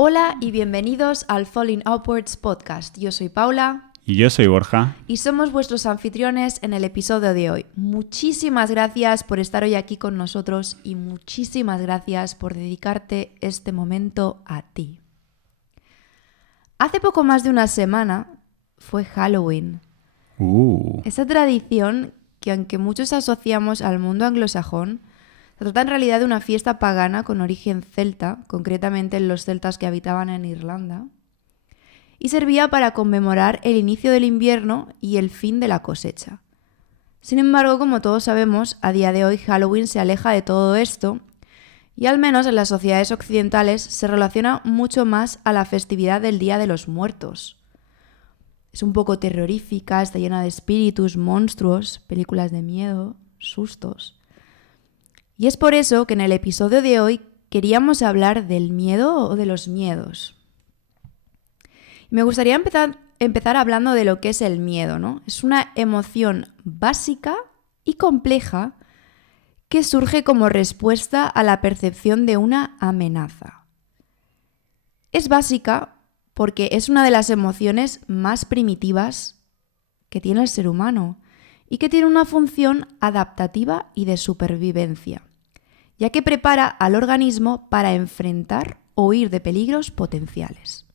Hola y bienvenidos al Falling Upwards podcast. Yo soy Paula. Y yo soy Borja. Y somos vuestros anfitriones en el episodio de hoy. Muchísimas gracias por estar hoy aquí con nosotros y muchísimas gracias por dedicarte este momento a ti. Hace poco más de una semana fue Halloween. Esa tradición que, aunque muchos asociamos al mundo anglosajón, se trata en realidad de una fiesta pagana con origen celta, concretamente en los celtas que habitaban en Irlanda, y servía para conmemorar el inicio del invierno y el fin de la cosecha. Sin embargo, como todos sabemos, a día de hoy Halloween se aleja de todo esto y al menos en las sociedades occidentales se relaciona mucho más a la festividad del Día de los Muertos. Es un poco terrorífica, está llena de espíritus, monstruos, películas de miedo, sustos. Y es por eso que en el episodio de hoy queríamos hablar del miedo o de los miedos. Y me gustaría empezar hablando de lo que es el miedo, ¿no? Es una emoción básica y compleja que surge como respuesta a la percepción de una amenaza. Es básica porque es una de las emociones más primitivas que tiene el ser humano y que tiene una función adaptativa y de supervivencia, ya que prepara al organismo para enfrentar o huir de peligros potenciales.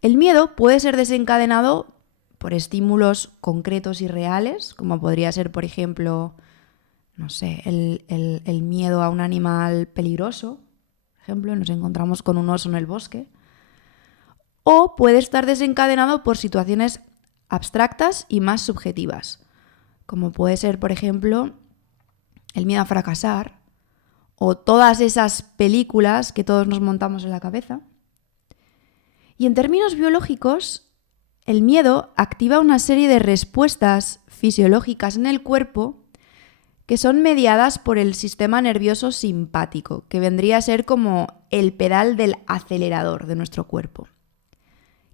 El miedo puede ser desencadenado por estímulos concretos y reales, como podría ser, por ejemplo, el miedo a un animal peligroso. Por ejemplo, nos encontramos con un oso en el bosque. O puede estar desencadenado por situaciones abstractas y más subjetivas, como puede ser, por ejemplo, el miedo a fracasar o todas esas películas que todos nos montamos en la cabeza. Y en términos biológicos, el miedo activa una serie de respuestas fisiológicas en el cuerpo que son mediadas por el sistema nervioso simpático, que vendría a ser como el pedal del acelerador de nuestro cuerpo,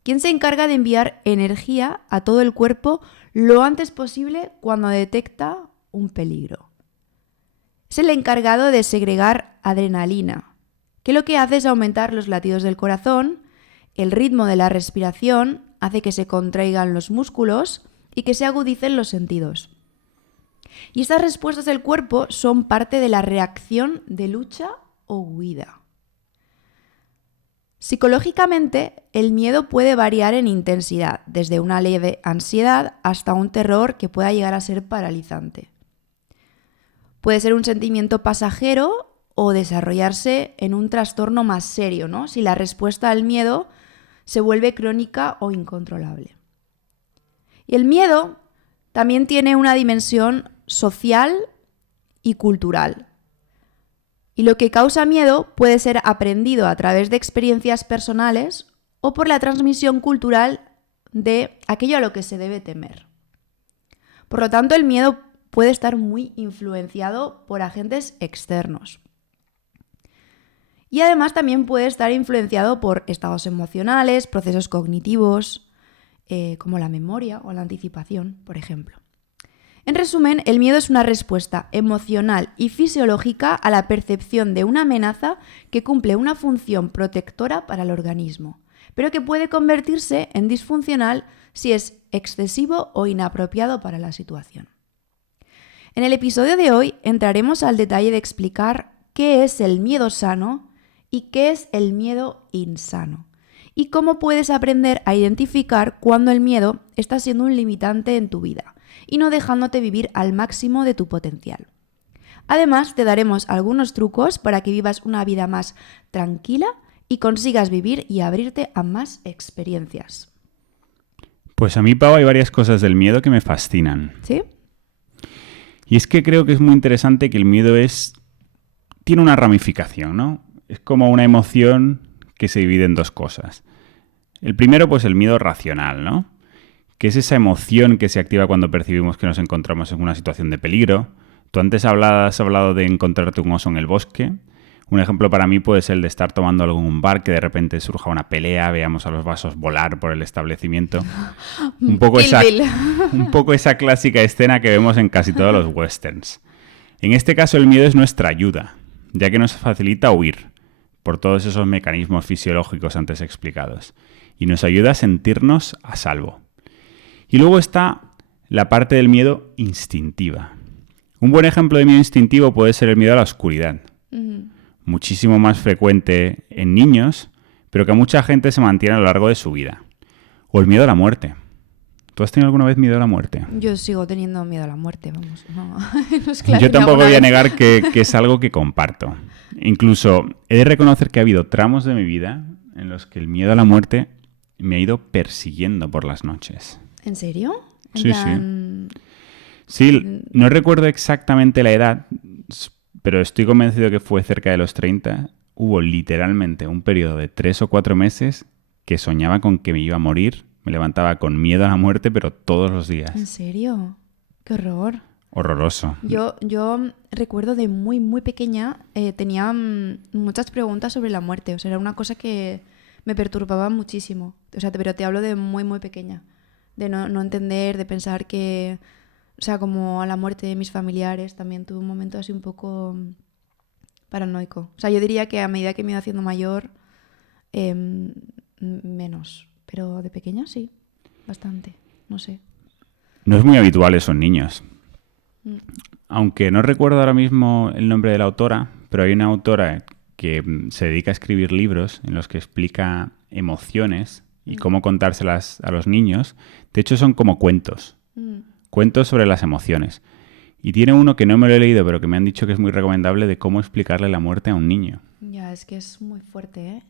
quien se encarga de enviar energía a todo el cuerpo lo antes posible cuando detecta un peligro. Es el encargado de segregar adrenalina, que lo que hace es aumentar los latidos del corazón, el ritmo de la respiración, hace que se contraigan los músculos y que se agudicen los sentidos. Y estas respuestas del cuerpo son parte de la reacción de lucha o huida. Psicológicamente, el miedo puede variar en intensidad, desde una leve ansiedad hasta un terror que pueda llegar a ser paralizante. Puede ser un sentimiento pasajero o desarrollarse en un trastorno más serio, ¿no? Si la respuesta al miedo se vuelve crónica o incontrolable. Y el miedo también tiene una dimensión social y cultural. Y lo que causa miedo puede ser aprendido a través de experiencias personales o por la transmisión cultural de aquello a lo que se debe temer. Por lo tanto, el miedo puede estar muy influenciado por agentes externos. Y además también puede estar influenciado por estados emocionales, procesos cognitivos, como la memoria o la anticipación, por ejemplo. En resumen, el miedo es una respuesta emocional y fisiológica a la percepción de una amenaza que cumple una función protectora para el organismo, pero que puede convertirse en disfuncional si es excesivo o inapropiado para la situación. En el episodio de hoy entraremos al detalle de explicar qué es el miedo sano y qué es el miedo insano, y cómo puedes aprender a identificar cuando el miedo está siendo un limitante en tu vida y no dejándote vivir al máximo de tu potencial. Además, te daremos algunos trucos para que vivas una vida más tranquila y consigas vivir y abrirte a más experiencias. Pues a mí, Pau, hay varias cosas del miedo que me fascinan. ¿Sí? Y es que creo que es muy interesante que el miedo tiene una ramificación, ¿no? Es como una emoción que se divide en dos cosas. El primero, pues el miedo racional, ¿no? Que es esa emoción que se activa cuando percibimos que nos encontramos en una situación de peligro. Tú antes has hablado de encontrarte un oso en el bosque. Un ejemplo para mí puede ser el de estar tomando algo en un bar, que de repente surja una pelea, veamos a los vasos volar por el establecimiento. Un poco esa clásica escena que vemos en casi todos los westerns. En este caso el miedo es nuestra ayuda, ya que nos facilita huir, por todos esos mecanismos fisiológicos antes explicados, y nos ayuda a sentirnos a salvo. Y luego está la parte del miedo instintiva. Un buen ejemplo de miedo instintivo puede ser el miedo a la oscuridad. Muchísimo más frecuente en niños, pero que a mucha gente se mantiene a lo largo de su vida. O el miedo a la muerte. ¿Tú has tenido alguna vez miedo a la muerte? Yo sigo teniendo miedo a la muerte, vamos. No, no es Yo tampoco voy a negar que es algo que comparto. Incluso he de reconocer que ha habido tramos de mi vida en los que el miedo a la muerte me ha ido persiguiendo por las noches. ¿En serio? Sí. Sí, no recuerdo exactamente la edad, pero estoy convencido que fue cerca de los 30. Hubo literalmente un periodo de 3 o 4 meses que soñaba con que me iba a morir. Me levantaba con miedo a la muerte, pero todos los días. ¿En serio? ¡Qué horror! Horroroso. Yo recuerdo de muy, muy pequeña, tenía muchas preguntas sobre la muerte. O sea, era una cosa que me perturbaba muchísimo. O sea, pero te hablo de muy, muy pequeña. De no entender, de pensar que... O sea, como a la muerte de mis familiares también tuve un momento así un poco paranoico. O sea, yo diría que a medida que me iba haciendo mayor, menos. Pero de pequeña sí, bastante. No sé. No es muy habitual eso en niños. Aunque no recuerdo ahora mismo el nombre de la autora, pero hay una autora que se dedica a escribir libros en los que explica emociones y cómo contárselas a los niños. De hecho, son como cuentos. Cuentos sobre las emociones. Y tiene uno que no me lo he leído, pero que me han dicho que es muy recomendable, de cómo explicarle la muerte a un niño. Ya, es que es muy fuerte, ¿eh?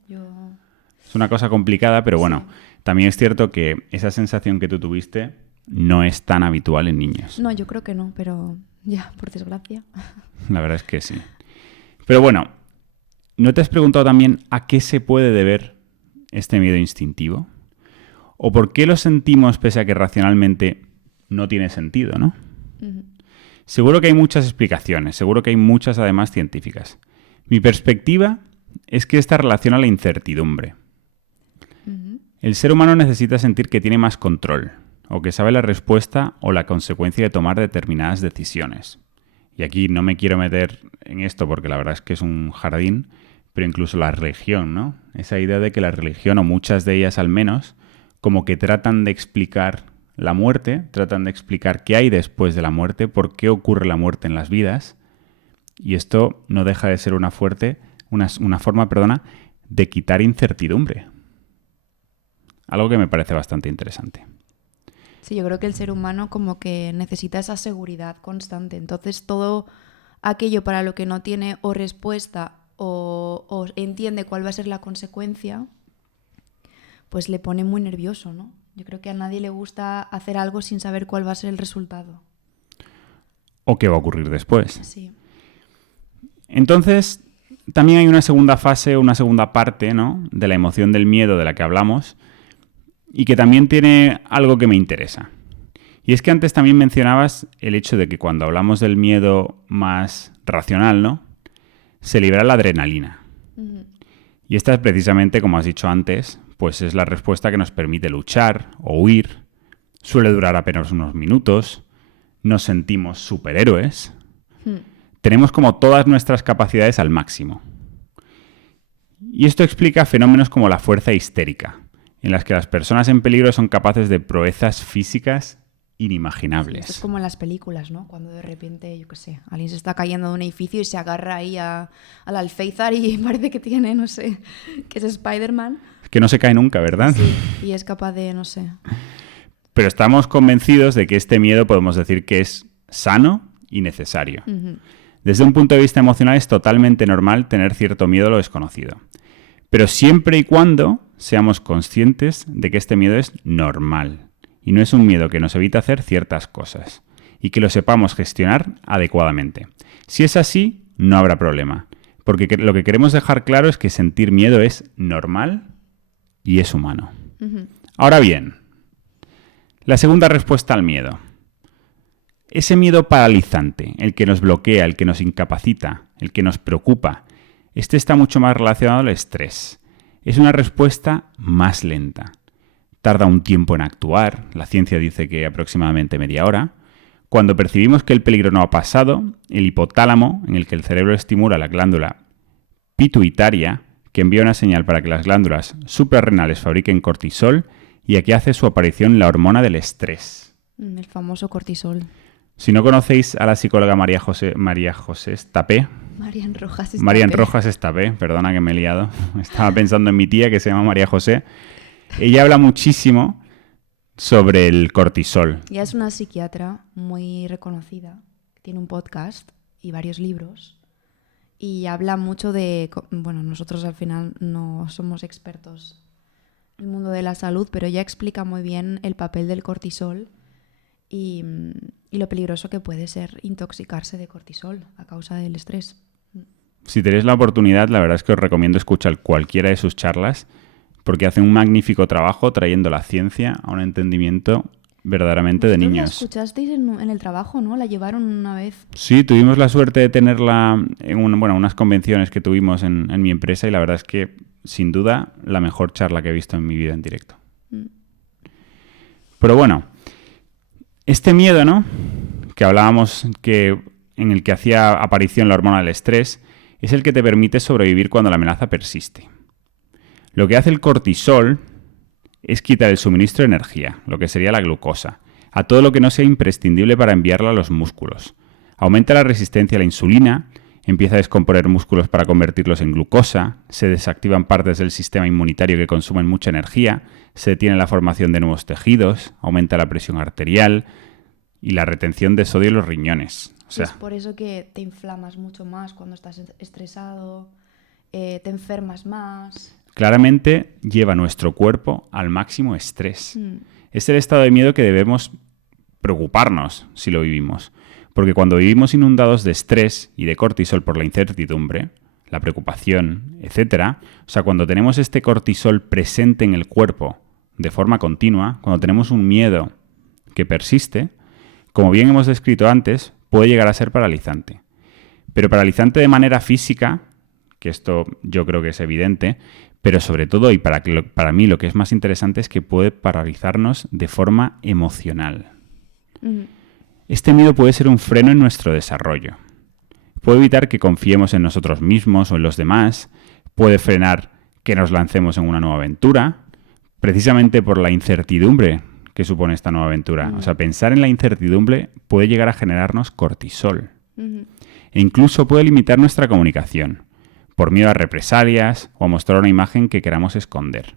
Es una cosa complicada, pero bueno, también es cierto que esa sensación que tú tuviste no es tan habitual en niños. No, yo creo que no, pero ya, por desgracia. La verdad es que sí. Pero bueno, ¿no te has preguntado también a qué se puede deber este miedo instintivo? ¿O por qué lo sentimos pese a que racionalmente no tiene sentido, ¿no? Seguro que hay muchas explicaciones, seguro que hay muchas además científicas. Mi perspectiva es que esta relaciona la incertidumbre. El ser humano necesita sentir que tiene más control, o que sabe la respuesta o la consecuencia de tomar determinadas decisiones. Y aquí no me quiero meter en esto porque la verdad es que es un jardín, pero incluso la religión, ¿no? Esa idea de que la religión, o muchas de ellas al menos, como que tratan de explicar la muerte, tratan de explicar qué hay después de la muerte, por qué ocurre la muerte en las vidas. Y esto no deja de ser una forma de quitar incertidumbre. Algo que me parece bastante interesante. Sí, yo creo que el ser humano como que necesita esa seguridad constante. Entonces todo aquello para lo que no tiene o respuesta o entiende cuál va a ser la consecuencia, pues le pone muy nervioso, ¿no? Yo creo que a nadie le gusta hacer algo sin saber cuál va a ser el resultado. O qué va a ocurrir después. Sí. Entonces, también hay una segunda fase, una segunda parte, ¿no?, de la emoción del miedo de la que hablamos, y que también tiene algo que me interesa. Y es que antes también mencionabas el hecho de que cuando hablamos del miedo más racional, ¿no?, se libera la adrenalina. Y esta es precisamente, como has dicho antes, pues es la respuesta que nos permite luchar o huir. Suele durar apenas unos minutos. Nos sentimos superhéroes. Tenemos como todas nuestras capacidades al máximo. Y esto explica fenómenos como la fuerza histérica, en las que las personas en peligro son capaces de proezas físicas inimaginables. Esto es como en las películas, ¿no? Cuando de repente, yo qué sé, alguien se está cayendo de un edificio y se agarra ahí al alféizar y parece que tiene, no sé, que es Spider-Man. Que no se cae nunca, ¿verdad? Sí, y es capaz de, no sé. Pero estamos convencidos de que este miedo podemos decir que es sano y necesario. Desde un punto de vista emocional es totalmente normal tener cierto miedo a lo desconocido. Pero siempre y cuando seamos conscientes de que este miedo es normal y no es un miedo que nos evita hacer ciertas cosas y que lo sepamos gestionar adecuadamente. Si es así, no habrá problema, porque lo que queremos dejar claro es que sentir miedo es normal y es humano. Ahora bien, la segunda respuesta al miedo. Ese miedo paralizante, el que nos bloquea, el que nos incapacita, el que nos preocupa, este está mucho más relacionado al estrés. Es una respuesta más lenta. Tarda un tiempo en actuar, la ciencia dice que aproximadamente media hora. Cuando percibimos que el peligro no ha pasado, el hipotálamo, en el que el cerebro estimula la glándula pituitaria, que envía una señal para que las glándulas suprarrenales fabriquen cortisol y aquí hace su aparición la hormona del estrés. El famoso cortisol. Si no conocéis a la psicóloga María José Estapé, Marian Rojas Estapé, perdona que me he liado, estaba pensando en mi tía que se llama María José, ella habla muchísimo sobre el cortisol. Ella es una psiquiatra muy reconocida, tiene un podcast y varios libros y habla mucho de... Bueno, nosotros al final no somos expertos en el mundo de la salud, pero ella explica muy bien el papel del cortisol y lo peligroso que puede ser intoxicarse de cortisol a causa del estrés. Si tenéis la oportunidad, la verdad es que os recomiendo escuchar cualquiera de sus charlas porque hacen un magnífico trabajo trayendo la ciencia a un entendimiento verdaderamente de niños. ¿La escuchasteis en el trabajo, no? ¿La llevaron una vez? Sí, tuvimos la suerte de tenerla en unas convenciones que tuvimos en mi empresa y la verdad es que, sin duda, la mejor charla que he visto en mi vida en directo. Pero bueno, este miedo, ¿no?, que hablábamos en el que hacía aparición la hormona del estrés, es el que te permite sobrevivir cuando la amenaza persiste. Lo que hace el cortisol es quitar el suministro de energía, lo que sería la glucosa, a todo lo que no sea imprescindible para enviarla a los músculos. Aumenta la resistencia a la insulina, empieza a descomponer músculos para convertirlos en glucosa, se desactivan partes del sistema inmunitario que consumen mucha energía, se detiene la formación de nuevos tejidos, aumenta la presión arterial y la retención de sodio en los riñones. O sea, es por eso que te inflamas mucho más cuando estás estresado, te enfermas más. Claramente lleva nuestro cuerpo al máximo estrés. Es el estado de miedo que debemos preocuparnos si lo vivimos. Porque cuando vivimos inundados de estrés y de cortisol por la incertidumbre, la preocupación, etc., o sea, cuando tenemos este cortisol presente en el cuerpo de forma continua, cuando tenemos un miedo que persiste, como bien hemos descrito antes, puede llegar a ser paralizante. Pero paralizante de manera física, que esto yo creo que es evidente, pero sobre todo, y para mí lo que es más interesante, es que puede paralizarnos de forma emocional. Este miedo puede ser un freno en nuestro desarrollo. Puede evitar que confiemos en nosotros mismos o en los demás, puede frenar que nos lancemos en una nueva aventura, precisamente por la incertidumbre que supone esta nueva aventura. O sea, pensar en la incertidumbre puede llegar a generarnos cortisol. E incluso puede limitar nuestra comunicación, por miedo a represalias o a mostrar una imagen que queramos esconder.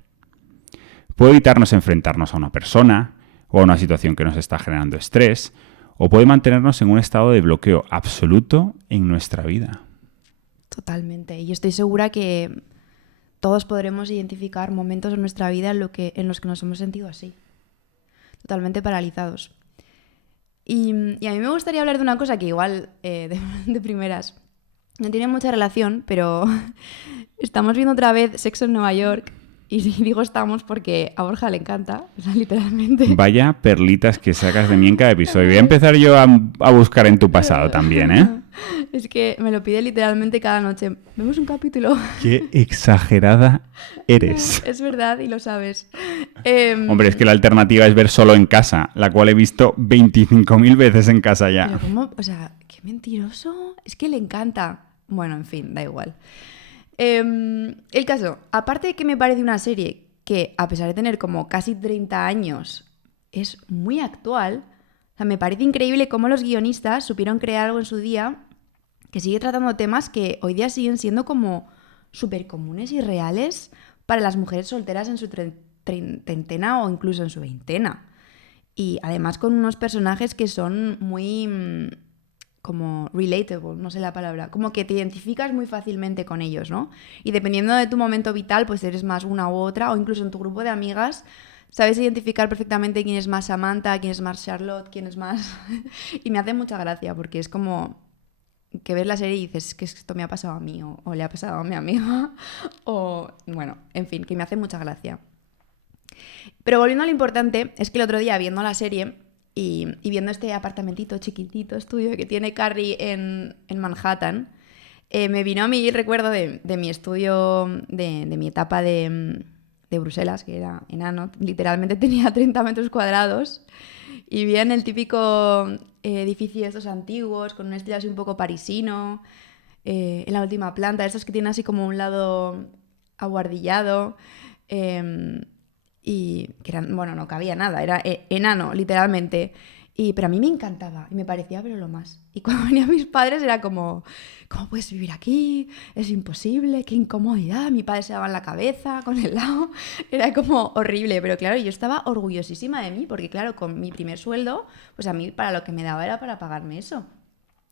Puede evitarnos enfrentarnos a una persona o a una situación que nos está generando estrés, o puede mantenernos en un estado de bloqueo absoluto en nuestra vida. Totalmente. Y estoy segura que todos podremos identificar momentos en nuestra vida en los que nos hemos sentido así. Totalmente paralizados. Y a mí me gustaría hablar de una cosa que igual, de primeras, no tiene mucha relación, pero estamos viendo otra vez Sexo en Nueva York. Y digo estamos porque a Borja le encanta, o sea, literalmente. Vaya perlitas que sacas de mí en cada episodio. Voy a empezar yo a buscar en tu pasado también, ¿eh? Es que me lo pide literalmente cada noche. ¿Vemos un capítulo? ¡Qué exagerada eres! Es verdad y lo sabes. Hombre, es que la alternativa es ver Solo en Casa, la cual he visto 25.000 veces en casa ya. Pero ¿cómo? O sea, qué mentiroso. Es que le encanta. Bueno, en fin, da igual. El caso, aparte de que me parece una serie que, a pesar de tener como casi 30 años, es muy actual, o sea, me parece increíble cómo los guionistas supieron crear algo en su día que sigue tratando temas que hoy día siguen siendo como súper comunes y reales para las mujeres solteras en su treintena o incluso en su veintena. Y además con unos personajes que son muy... como relatable, no sé la palabra, como que te identificas muy fácilmente con ellos, ¿no? Y dependiendo de tu momento vital, pues eres más una u otra, o incluso en tu grupo de amigas, sabes identificar perfectamente quién es más Samantha, quién es más Charlotte, quién es más... Y me hace mucha gracia, porque es como que ves la serie y dices que esto me ha pasado a mí, o le ha pasado a mi amiga, o... bueno, en fin, que me hace mucha gracia. Pero volviendo a lo importante, es que el otro día, viendo la serie... Y viendo este apartamentito chiquitito estudio que tiene Carrie en Manhattan, me vino a mí el recuerdo de mi estudio, de mi etapa de Bruselas, que era enano, literalmente tenía 30 metros cuadrados, y vivía en el típico edificio de estos antiguos, con un estilo así un poco parisino, en la última planta, esos que tienen así como un lado abuhardillado, y que era, bueno, no cabía nada, era enano, literalmente. Pero a mí me encantaba y me parecía pero lo más. Y cuando venían mis padres era como, ¿cómo puedes vivir aquí? Es imposible, qué incomodidad. Mi padre se daba en la cabeza con el lado. Era como horrible, pero claro, yo estaba orgullosísima de mí porque claro, con mi primer sueldo, pues a mí para lo que me daba era para pagarme eso.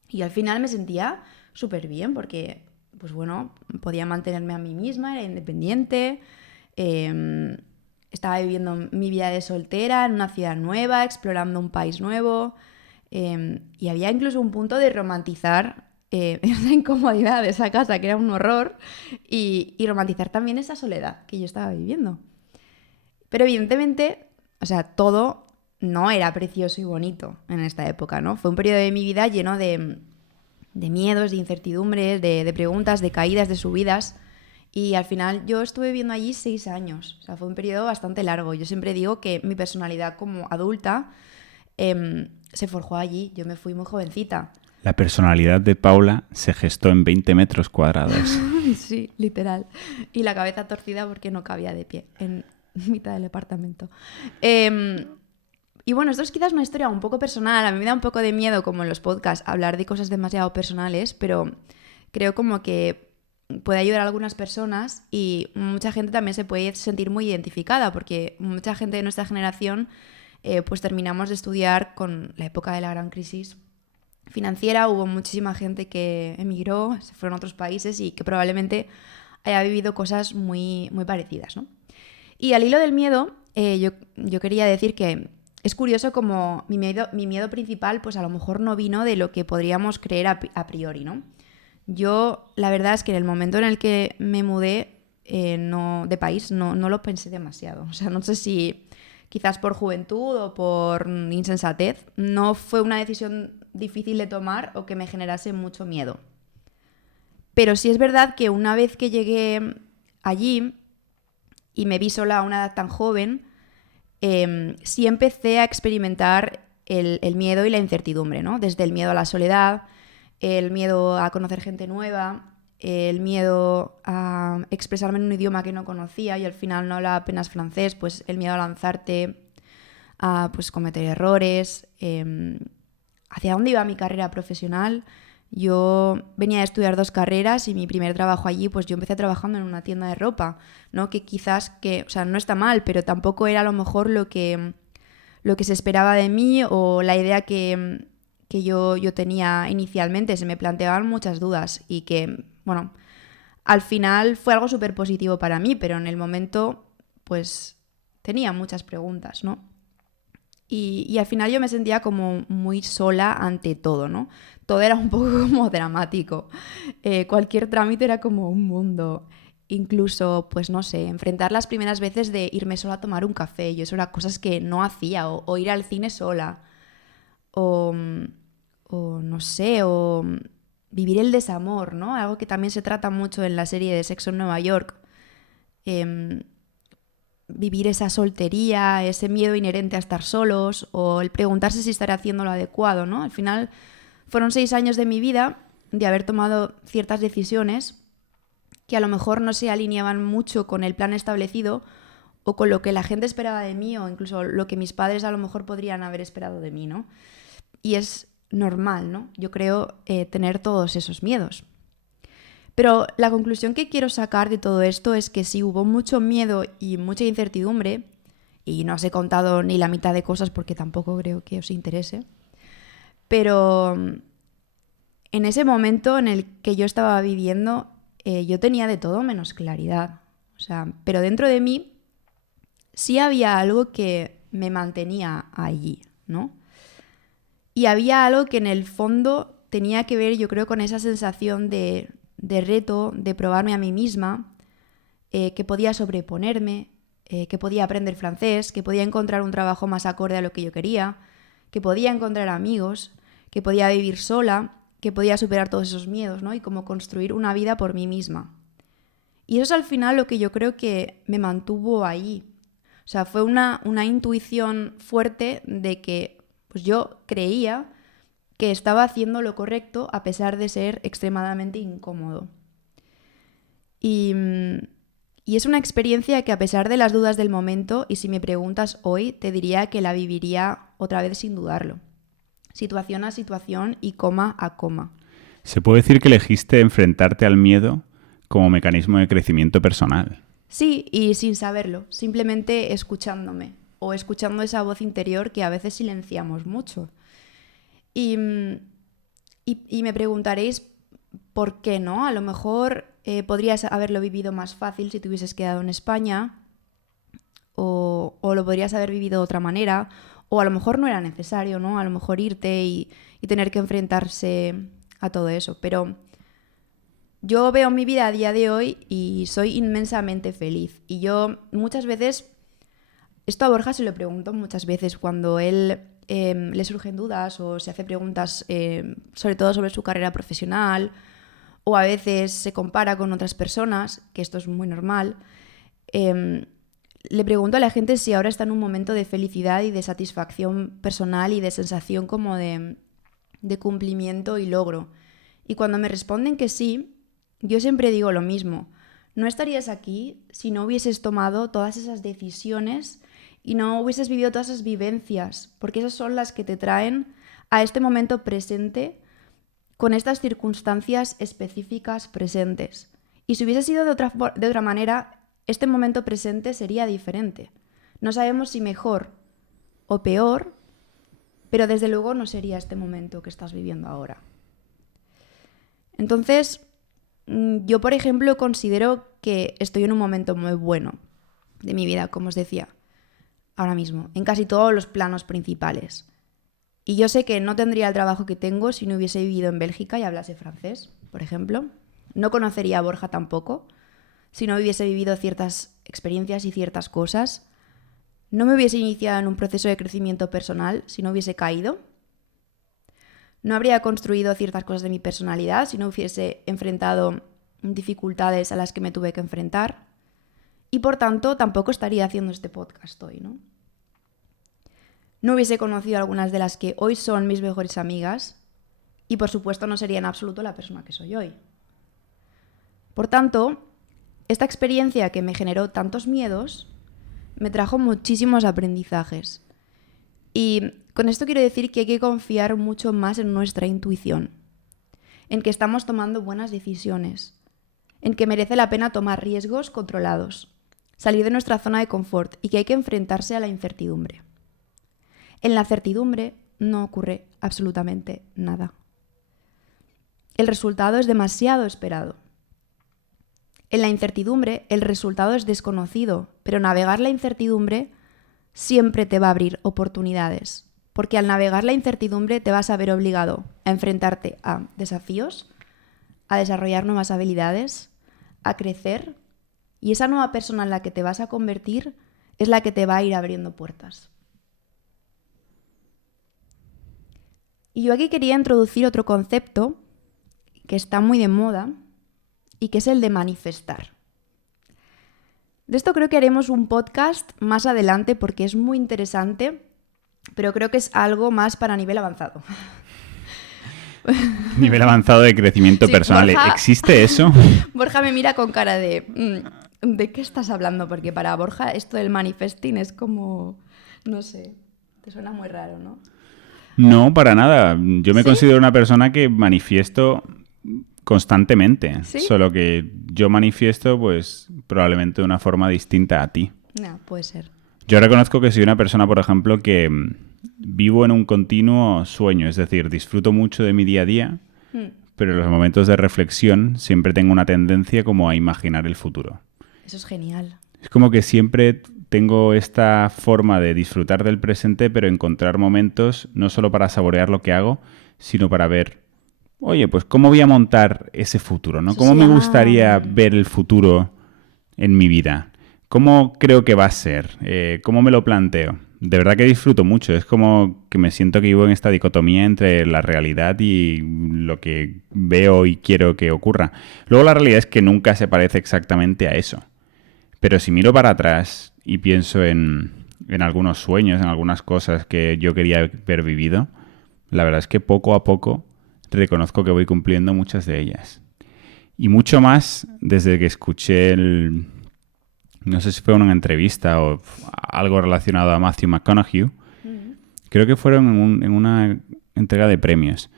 Y al final me sentía súper bien porque, pues bueno, podía mantenerme a mí misma, era independiente. Estaba viviendo mi vida de soltera en una ciudad nueva, explorando un país nuevo, y había incluso un punto de romantizar esa incomodidad de esa casa, que era un horror, y romantizar también esa soledad que yo estaba viviendo. Pero evidentemente, o sea, todo no era precioso y bonito en esta época, ¿no? Fue un periodo de mi vida lleno de miedos, de incertidumbres, de preguntas, de caídas, de subidas. Y al final yo estuve viviendo allí 6 años, o sea, fue un periodo bastante largo. Yo siempre digo que mi personalidad como adulta se forjó allí, yo me fui muy jovencita. La personalidad de Paula se gestó en 20 metros cuadrados. Sí, literal. Y la cabeza torcida porque no cabía de pie en mitad del departamento. Y bueno, esto es quizás una historia un poco personal, a mí me da un poco de miedo como en los podcasts hablar de cosas demasiado personales, pero creo como que puede ayudar a algunas personas y mucha gente también se puede sentir muy identificada porque mucha gente de nuestra generación pues terminamos de estudiar con la época de la gran crisis financiera, hubo muchísima gente que emigró, se fueron a otros países y que probablemente haya vivido cosas muy, muy parecidas, ¿no? Y al hilo del miedo, yo quería decir que es curioso como mi miedo principal pues a lo mejor no vino de lo que podríamos creer a priori, ¿no? Yo, la verdad es que en el momento en el que me mudé de país, no lo pensé demasiado. O sea, no sé si quizás por juventud o por insensatez, no fue una decisión difícil de tomar o que me generase mucho miedo. Pero sí es verdad que una vez que llegué allí y me vi sola a una edad tan joven, sí empecé a experimentar el miedo y la incertidumbre, ¿no? Desde el miedo a la soledad, el miedo a conocer gente nueva, el miedo a expresarme en un idioma que no conocía y al final no hablaba apenas francés, pues el miedo a lanzarte, a pues, cometer errores. ¿Hacia dónde iba mi carrera profesional? Yo venía a estudiar 2 carreras y mi primer trabajo allí, pues yo empecé trabajando en una tienda de ropa, ¿no? Que quizás, o sea, no está mal, pero tampoco era a lo mejor lo que se esperaba de mí o la idea que yo tenía inicialmente. Se me planteaban muchas dudas y que, bueno, al final fue algo súper positivo para mí, pero en el momento, pues, tenía muchas preguntas, ¿no? Y al final yo me sentía como muy sola ante todo, ¿no? Todo era un poco como dramático. Cualquier trámite era como un mundo. Incluso, pues no sé, enfrentar las primeras veces de irme sola a tomar un café. Yo eso eran cosas que no hacía. O ir al cine sola. O no sé, o vivir el desamor, ¿no? Algo que también se trata mucho en la serie de Sexo en Nueva York. Vivir esa soltería, ese miedo inherente a estar solos o el preguntarse si estaré haciendo lo adecuado, ¿no? Al final fueron 6 años de mi vida de haber tomado ciertas decisiones que a lo mejor no se alineaban mucho con el plan establecido o con lo que la gente esperaba de mí o incluso lo que mis padres a lo mejor podrían haber esperado de mí, ¿no? Y es normal, ¿no? Yo creo tener todos esos miedos. Pero la conclusión que quiero sacar de todo esto es que sí hubo mucho miedo y mucha incertidumbre, y no os he contado ni la mitad de cosas porque tampoco creo que os interese, pero en ese momento en el que yo estaba viviendo, yo tenía de todo menos claridad. O sea, pero dentro de mí sí había algo que me mantenía allí, ¿no? Y había algo que en el fondo tenía que ver, yo creo, con esa sensación de reto, de probarme a mí misma, que podía sobreponerme, que podía aprender francés, que podía encontrar un trabajo más acorde a lo que yo quería, que podía encontrar amigos, que podía vivir sola, que podía superar todos esos miedos, ¿no? Y como construir una vida por mí misma. Y eso es al final lo que yo creo que me mantuvo ahí. O sea, fue una intuición fuerte de que pues yo creía que estaba haciendo lo correcto a pesar de ser extremadamente incómodo. Y Y es una experiencia que a pesar de las dudas del momento, y si me preguntas hoy, te diría que la viviría otra vez sin dudarlo. Situación a situación y coma a coma. ¿Se puede decir que elegiste enfrentarte al miedo como mecanismo de crecimiento personal? Sí, y sin saberlo, simplemente escuchándome o escuchando esa voz interior que a veces silenciamos mucho. Y me preguntaréis por qué no. A lo mejor podrías haberlo vivido más fácil si te hubieses quedado en España o lo podrías haber vivido de otra manera, o a lo mejor no era necesario, ¿no? A lo mejor irte y tener que enfrentarse a todo eso. Pero yo veo mi vida a día de hoy y soy inmensamente feliz. Y yo muchas veces, esto a Borja se lo pregunto muchas veces cuando él le surgen dudas o se hace preguntas sobre todo sobre su carrera profesional, o a veces se compara con otras personas, que esto es muy normal. Le pregunto a la gente si ahora está en un momento de felicidad y de satisfacción personal y de sensación como de cumplimiento y logro. Y cuando me responden que sí, yo siempre digo lo mismo. No estarías aquí si no hubieses tomado todas esas decisiones y no hubieses vivido todas esas vivencias, porque esas son las que te traen a este momento presente con estas circunstancias específicas presentes. Y si hubiese sido de otra manera, este momento presente sería diferente. No sabemos si mejor o peor, pero desde luego no sería este momento que estás viviendo ahora. Entonces, yo, por ejemplo, considero que estoy en un momento muy bueno de mi vida, como os decía, ahora mismo, en casi todos los planos principales. Y yo sé que no tendría el trabajo que tengo si no hubiese vivido en Bélgica y hablase francés, por ejemplo. No conocería a Borja tampoco si no hubiese vivido ciertas experiencias y ciertas cosas. No me hubiese iniciado en un proceso de crecimiento personal si no hubiese caído. No habría construido ciertas cosas de mi personalidad si no hubiese enfrentado dificultades a las que me tuve que enfrentar. Y por tanto, tampoco estaría haciendo este podcast hoy, ¿no? No hubiese conocido a algunas de las que hoy son mis mejores amigas y, por supuesto, no sería en absoluto la persona que soy hoy. Por tanto, esta experiencia que me generó tantos miedos me trajo muchísimos aprendizajes. Y con esto quiero decir que hay que confiar mucho más en nuestra intuición, en que estamos tomando buenas decisiones, en que merece la pena tomar riesgos controlados, salir de nuestra zona de confort y que hay que enfrentarse a la incertidumbre. En la certidumbre no ocurre absolutamente nada. El resultado es demasiado esperado. En la incertidumbre el resultado es desconocido, pero navegar la incertidumbre siempre te va a abrir oportunidades, porque al navegar la incertidumbre te vas a ver obligado a enfrentarte a desafíos, a desarrollar nuevas habilidades, a crecer, y esa nueva persona en la que te vas a convertir es la que te va a ir abriendo puertas. Y yo aquí quería introducir otro concepto que está muy de moda y que es el de manifestar. De esto creo que haremos un podcast más adelante porque es muy interesante, pero creo que es algo más para nivel avanzado. Nivel avanzado de crecimiento personal. Borja, ¿Existe eso? Borja me mira con cara de ¿de qué estás hablando? Porque para Borja esto del manifesting es como, no sé, te suena muy raro, ¿no? No, para nada. Yo me ¿Sí? considero una persona que manifiesto constantemente. ¿Sí? Solo que yo manifiesto, pues, probablemente de una forma distinta a ti. No, puede ser. Yo reconozco que soy una persona, por ejemplo, que vivo en un continuo sueño. Es decir, disfruto mucho de mi día a día, pero en los momentos de reflexión siempre tengo una tendencia como a imaginar el futuro. Eso es genial. Es como que siempre tengo esta forma de disfrutar del presente, pero encontrar momentos no solo para saborear lo que hago, sino para ver, oye, pues cómo voy a montar ese futuro, ¿no? Eso ¿Cómo se me llama... gustaría ver el futuro en mi vida? ¿Cómo creo que va a ser? ¿Cómo me lo planteo? De verdad que disfruto mucho. Es como que me siento que vivo en esta dicotomía entre la realidad y lo que veo y quiero que ocurra. Luego la realidad es que nunca se parece exactamente a eso. Pero si miro para atrás y pienso en algunos sueños, en algunas cosas que yo quería haber vivido, la verdad es que poco a poco reconozco que voy cumpliendo muchas de ellas. Y mucho más desde que escuché no sé si fue en una entrevista o algo relacionado a Matthew McConaughey, creo que fueron en una entrega de premios,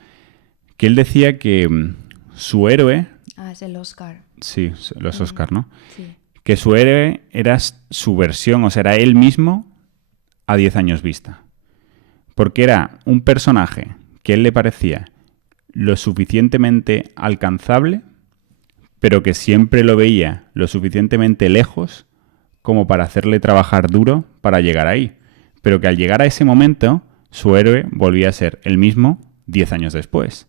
que él decía que su héroe... es el Oscar. Sí, los Oscar, ¿no? Sí. Que su héroe era su versión, o sea, era él mismo a 10 años vista. Porque era un personaje que a él le parecía lo suficientemente alcanzable, pero que siempre lo veía lo suficientemente lejos como para hacerle trabajar duro para llegar ahí. Pero que al llegar a ese momento, su héroe volvía a ser el mismo 10 años después.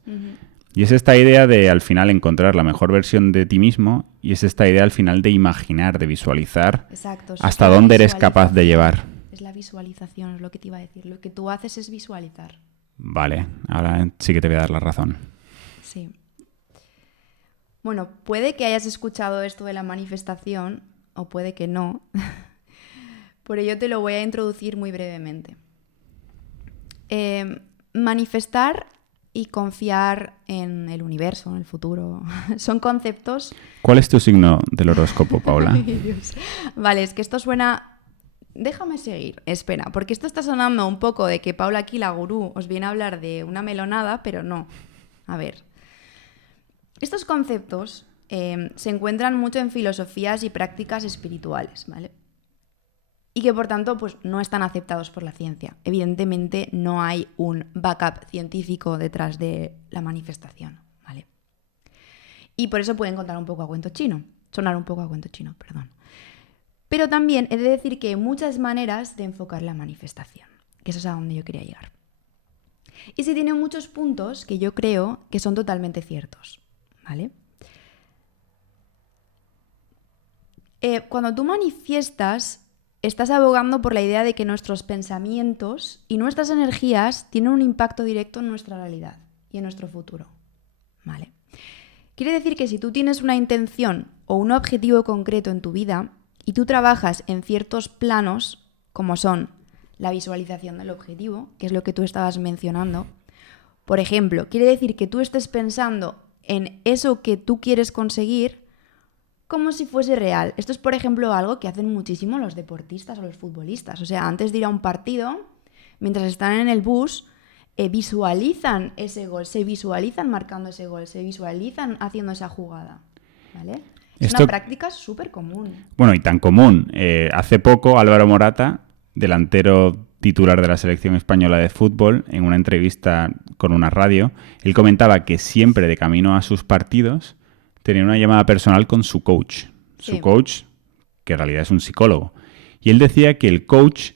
Y es esta idea de al final encontrar la mejor versión de ti mismo, y es esta idea al final de imaginar, de visualizar. Exacto, hasta dónde eres capaz de llevar. Es la visualización, es lo que te iba a decir. Lo que tú haces es visualizar. Vale, ahora sí que te voy a dar la razón. Sí. Bueno, puede que hayas escuchado esto de la manifestación, o puede que no. Por ello te lo voy a introducir muy brevemente. Manifestar y confiar en el universo, en el futuro, son conceptos... ¿Cuál es tu signo del horóscopo, Paula? Ay, Dios. Vale, es que esto suena... Déjame seguir, espera, porque esto está sonando un poco de que Paula aquí, la gurú, os viene a hablar de una melonada, pero no. A ver. Estos conceptos se encuentran mucho en filosofías y prácticas espirituales, ¿vale? Y que por tanto pues, no están aceptados por la ciencia. Evidentemente no hay un backup científico detrás de la manifestación, ¿vale? Y por eso pueden sonar un poco a cuento chino, perdón. Pero también he de decir que hay muchas maneras de enfocar la manifestación, que eso es a donde yo quería llegar. Y se tienen muchos puntos que yo creo que son totalmente ciertos, ¿vale? Cuando tú manifiestas, estás abogando por la idea de que nuestros pensamientos y nuestras energías tienen un impacto directo en nuestra realidad y en nuestro futuro, ¿vale? Quiere decir que si tú tienes una intención o un objetivo concreto en tu vida y tú trabajas en ciertos planos, como son la visualización del objetivo, que es lo que tú estabas mencionando, por ejemplo, quiere decir que tú estés pensando en eso que tú quieres conseguir como si fuese real. Esto es, por ejemplo, algo que hacen muchísimo los deportistas o los futbolistas. O sea, antes de ir a un partido, mientras están en el bus, visualizan ese gol, se visualizan marcando ese gol, se visualizan haciendo esa jugada, ¿vale? Es una práctica súper común. Bueno, y tan común. Hace poco, Álvaro Morata, delantero titular de la selección española de fútbol, en una entrevista con una radio, él comentaba que siempre de camino a sus partidos tenía una llamada personal con su coach. Sí. Su coach, que en realidad es un psicólogo. Y él decía que el coach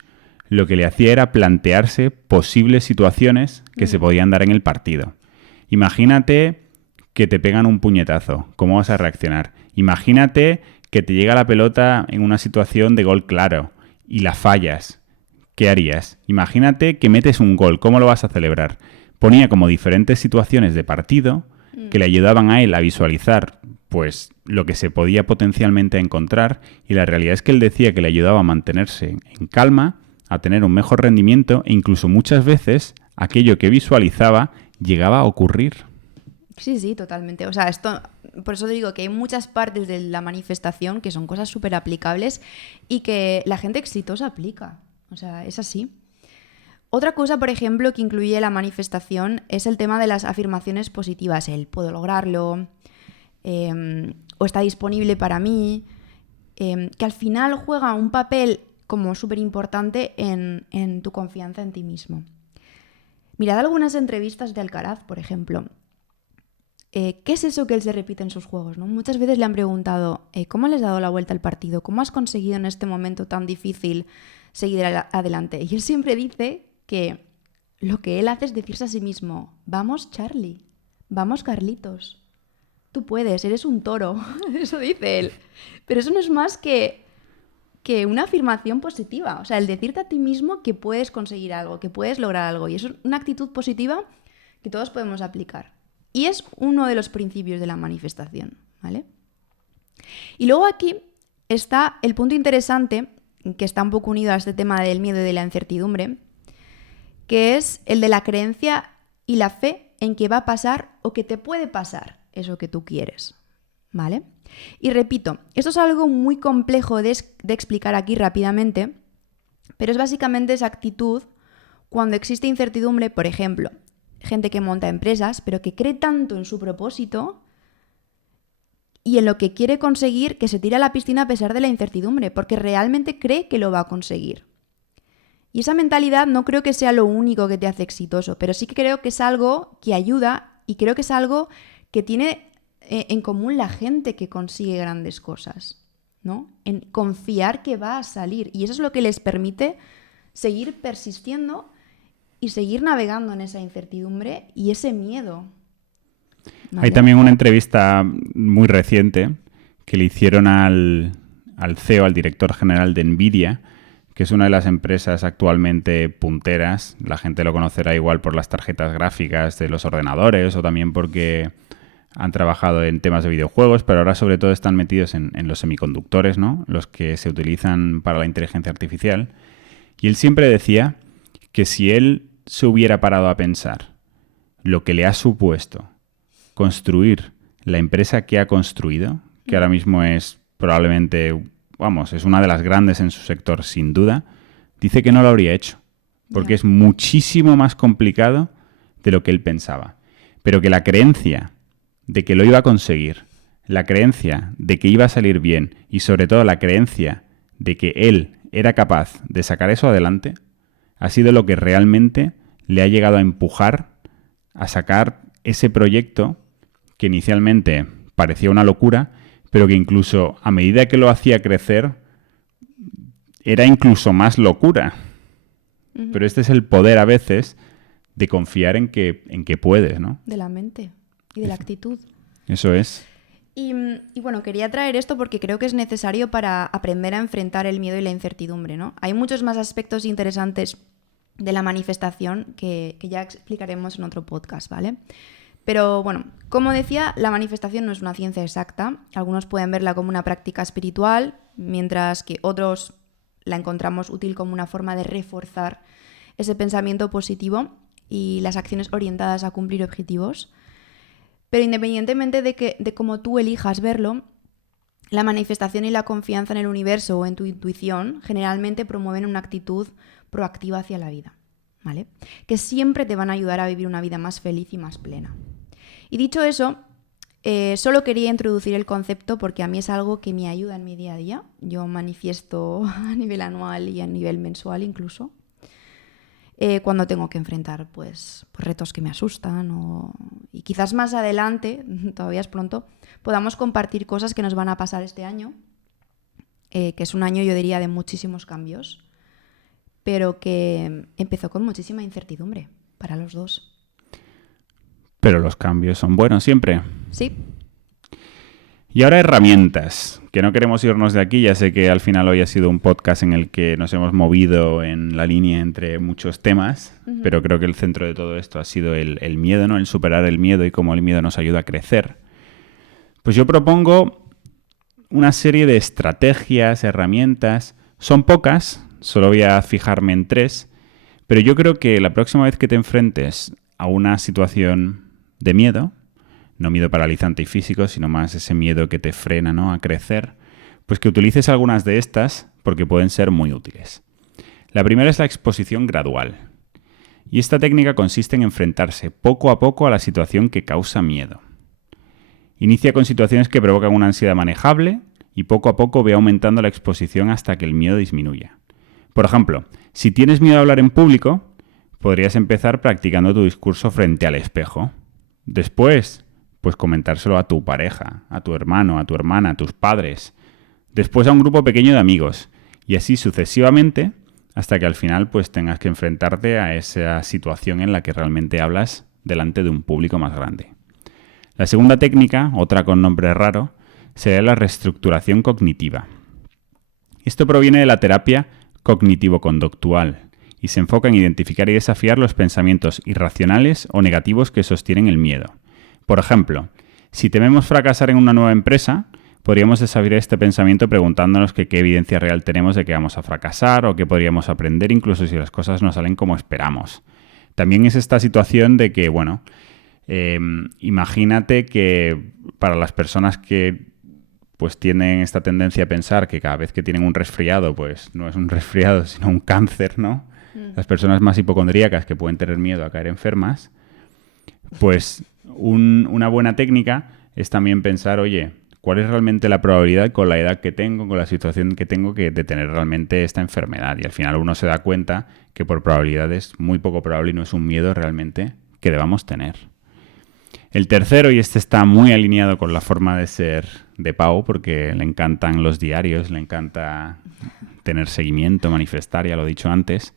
lo que le hacía era plantearse posibles situaciones que se podían dar en el partido. Imagínate que te pegan un puñetazo. ¿Cómo vas a reaccionar? Imagínate que te llega la pelota en una situación de gol claro y la fallas. ¿Qué harías? Imagínate que metes un gol. ¿Cómo lo vas a celebrar? Ponía como diferentes situaciones de partido que le ayudaban a él a visualizar pues lo que se podía potencialmente encontrar, y la realidad es que él decía que le ayudaba a mantenerse en calma, a tener un mejor rendimiento, e incluso muchas veces aquello que visualizaba llegaba a ocurrir. Sí, totalmente. O sea, esto, por eso digo que hay muchas partes de la manifestación que son cosas súper aplicables y que la gente exitosa aplica. O sea, es así. Otra cosa, por ejemplo, que incluye la manifestación es el tema de las afirmaciones positivas. El puedo lograrlo, o está disponible para mí, que al final juega un papel como súper importante en tu confianza en ti mismo. Mirad algunas entrevistas de Alcaraz, por ejemplo. ¿Qué es eso que él se repite en sus juegos, ¿no? Muchas veces le han preguntado ¿cómo le has dado la vuelta al partido? ¿Cómo has conseguido en este momento tan difícil seguir adelante? Y él siempre dice que lo que él hace es decirse a sí mismo: vamos Charlie, vamos Carlitos, tú puedes, eres un toro. Eso dice él. Pero eso no es más que una afirmación positiva. O sea, el decirte a ti mismo que puedes conseguir algo, que puedes lograr algo. Y eso es una actitud positiva que todos podemos aplicar. Y es uno de los principios de la manifestación, ¿vale? Y luego aquí está el punto interesante, que está un poco unido a este tema del miedo y de la incertidumbre, que es el de la creencia y la fe en que va a pasar o que te puede pasar eso que tú quieres, ¿vale? Y repito, esto es algo muy complejo de explicar aquí rápidamente, pero es básicamente esa actitud cuando existe incertidumbre, por ejemplo, gente que monta empresas, pero que cree tanto en su propósito y en lo que quiere conseguir que se tira a la piscina a pesar de la incertidumbre, porque realmente cree que lo va a conseguir. Y esa mentalidad no creo que sea lo único que te hace exitoso, pero sí que creo que es algo que ayuda y creo que es algo que tiene en común la gente que consigue grandes cosas, ¿no? En confiar que va a salir. Y eso es lo que les permite seguir persistiendo y seguir navegando en esa incertidumbre y ese miedo. ¿Vale? Hay también una entrevista muy reciente que le hicieron al CEO, al director general de NVIDIA, que es una de las empresas actualmente punteras. La gente lo conocerá igual por las tarjetas gráficas de los ordenadores o también porque han trabajado en temas de videojuegos, pero ahora sobre todo están metidos en los semiconductores, ¿no? Los que se utilizan para la inteligencia artificial. Y él siempre decía que si él se hubiera parado a pensar lo que le ha supuesto construir la empresa que ha construido, que ahora mismo es probablemente, es una de las grandes en su sector sin duda, dice que no lo habría hecho, porque es muchísimo más complicado de lo que él pensaba. Pero que la creencia de que lo iba a conseguir, la creencia de que iba a salir bien y sobre todo la creencia de que él era capaz de sacar eso adelante, ha sido lo que realmente le ha llegado a empujar a sacar ese proyecto que inicialmente parecía una locura, pero que incluso a medida que lo hacía crecer era incluso más locura. Uh-huh. Pero este es el poder a veces de confiar en que puedes, ¿no? De la mente y de la actitud. Eso es. Y bueno, quería traer esto porque creo que es necesario para aprender a enfrentar el miedo y la incertidumbre, ¿no? Hay muchos más aspectos interesantes de la manifestación que ya explicaremos en otro podcast, ¿vale? Pero bueno, como decía, la manifestación no es una ciencia exacta. Algunos pueden verla como una práctica espiritual, mientras que otros la encontramos útil como una forma de reforzar ese pensamiento positivo y las acciones orientadas a cumplir objetivos. Pero independientemente de cómo tú elijas verlo, la manifestación y la confianza en el universo o en tu intuición generalmente promueven una actitud proactiva hacia la vida, ¿vale? Que siempre te van a ayudar a vivir una vida más feliz y más plena. Y dicho eso, solo quería introducir el concepto porque a mí es algo que me ayuda en mi día a día. Yo manifiesto a nivel anual y a nivel mensual incluso. Cuando tengo que enfrentar pues retos que me asustan y quizás más adelante, todavía es pronto, podamos compartir cosas que nos van a pasar este año, que es un año yo diría de muchísimos cambios, pero que empezó con muchísima incertidumbre para los dos. Pero los cambios son buenos siempre. Sí. Y ahora herramientas, que no queremos irnos de aquí. Ya sé que al final hoy ha sido un podcast en el que nos hemos movido en la línea entre muchos temas, uh-huh. Pero creo que el centro de todo esto ha sido el miedo, ¿no? El superar el miedo y cómo el miedo nos ayuda a crecer. Pues yo propongo una serie de estrategias, herramientas. Son pocas, solo voy a fijarme en 3, pero yo creo que la próxima vez que te enfrentes a una situación de miedo, no miedo paralizante y físico, sino más ese miedo que te frena, ¿no?, a crecer, pues que utilices algunas de estas porque pueden ser muy útiles. La primera es la exposición gradual. Y esta técnica consiste en enfrentarse poco a poco a la situación que causa miedo. Inicia con situaciones que provocan una ansiedad manejable y poco a poco ve aumentando la exposición hasta que el miedo disminuya. Por ejemplo, si tienes miedo a hablar en público, podrías empezar practicando tu discurso frente al espejo. Después, pues comentárselo a tu pareja, a tu hermano, a tu hermana, a tus padres. Después a un grupo pequeño de amigos. Y así sucesivamente hasta que al final pues tengas que enfrentarte a esa situación en la que realmente hablas delante de un público más grande. La segunda técnica, otra con nombre raro, sería la reestructuración cognitiva. Esto proviene de la terapia cognitivo-conductual y se enfoca en identificar y desafiar los pensamientos irracionales o negativos que sostienen el miedo. Por ejemplo, si tememos fracasar en una nueva empresa, podríamos desafiar este pensamiento preguntándonos qué evidencia real tenemos de que vamos a fracasar o qué podríamos aprender incluso si las cosas no salen como esperamos. También es esta situación de que, imagínate que para las personas que pues tienen esta tendencia a pensar que cada vez que tienen un resfriado, pues no es un resfriado, sino un cáncer, ¿no? Las personas más hipocondríacas que pueden tener miedo a caer enfermas, pues una buena técnica es también pensar, oye, ¿cuál es realmente la probabilidad con la edad que tengo, con la situación que tengo de tener realmente esta enfermedad? Y al final uno se da cuenta que por probabilidad es muy poco probable y no es un miedo realmente que debamos tener. El tercero, y este está muy alineado con la forma de ser de Pau, porque le encantan los diarios, le encanta tener seguimiento, manifestar, ya lo he dicho antes,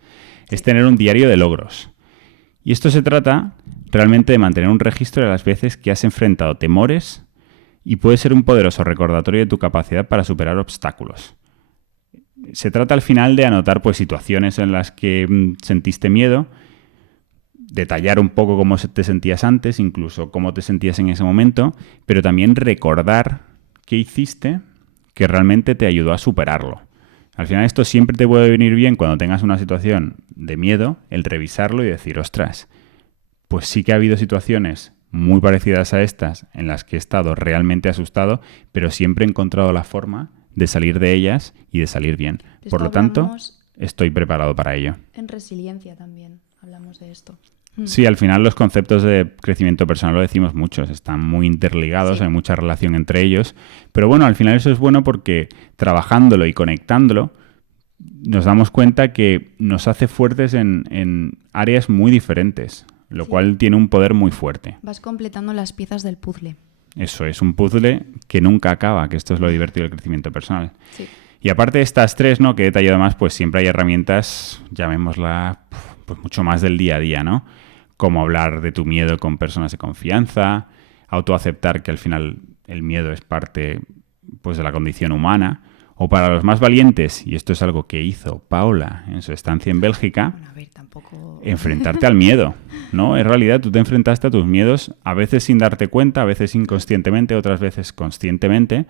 es tener un diario de logros. Y esto se trata realmente de mantener un registro de las veces que has enfrentado temores y puede ser un poderoso recordatorio de tu capacidad para superar obstáculos. Se trata al final de anotar pues, situaciones en las que sentiste miedo, detallar un poco cómo te sentías antes, incluso cómo te sentías en ese momento, pero también recordar qué hiciste que realmente te ayudó a superarlo. Al final esto siempre te puede venir bien cuando tengas una situación de miedo, el revisarlo y decir, ostras, pues sí que ha habido situaciones muy parecidas a estas en las que he estado realmente asustado, pero siempre he encontrado la forma de salir de ellas y de salir bien. Por lo tanto, estoy preparado para ello. En resiliencia también hablamos de esto. Sí, al final los conceptos de crecimiento personal lo decimos muchos, están muy interligados, sí. Hay mucha relación entre ellos, pero bueno, al final eso es bueno porque trabajándolo y conectándolo nos damos cuenta que nos hace fuertes en áreas muy diferentes, lo cual tiene un poder muy fuerte. Vas completando las piezas del puzzle. Eso es, un puzzle que nunca acaba, que esto es lo divertido del crecimiento personal. Sí. Y aparte de estas tres, ¿no?, que he detallado más, pues siempre hay herramientas, llamémosla, pues mucho más del día a día, ¿no? Como hablar de tu miedo con personas de confianza, autoaceptar que al final el miedo es parte pues, de la condición humana. O para los más valientes, y esto es algo que hizo Paula en su estancia en Bélgica, bueno, a ver, tampoco... enfrentarte al miedo, ¿no? En realidad tú te enfrentaste a tus miedos, a veces sin darte cuenta, a veces inconscientemente, otras veces conscientemente,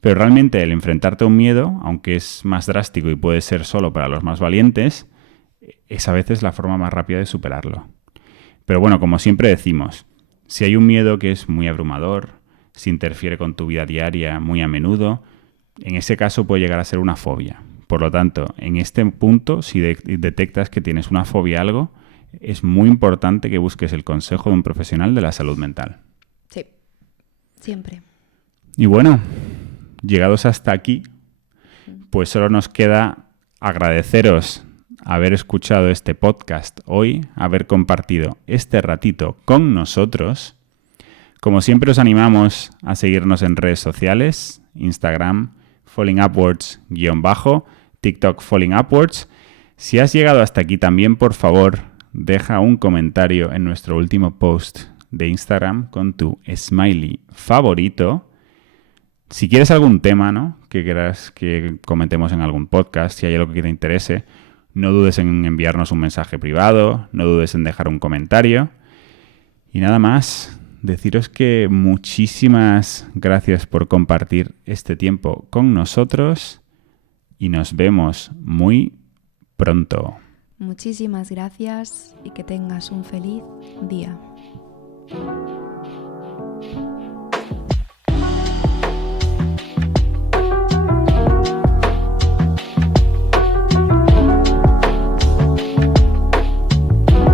pero realmente el enfrentarte a un miedo, aunque es más drástico y puede ser solo para los más valientes, es a veces la forma más rápida de superarlo. Pero bueno, como siempre decimos, si hay un miedo que es muy abrumador, si interfiere con tu vida diaria muy a menudo, en ese caso puede llegar a ser una fobia. Por lo tanto, en este punto, si detectas que tienes una fobia a algo, es muy importante que busques el consejo de un profesional de la salud mental. Sí, siempre. Y bueno, llegados hasta aquí, pues solo nos queda agradeceros haber escuchado este podcast hoy, haber compartido este ratito con nosotros. Como siempre os animamos a seguirnos en redes sociales, Instagram, Falling Upwards _ TikTok Falling Upwards. Si has llegado hasta aquí también, por favor, deja un comentario en nuestro último post de Instagram con tu smiley favorito. Si quieres algún tema, ¿no?, que quieras que comentemos en algún podcast, si hay algo que te interese, no dudes en enviarnos un mensaje privado, no dudes en dejar un comentario. Y nada más, deciros que muchísimas gracias por compartir este tiempo con nosotros y nos vemos muy pronto. Muchísimas gracias y que tengas un feliz día.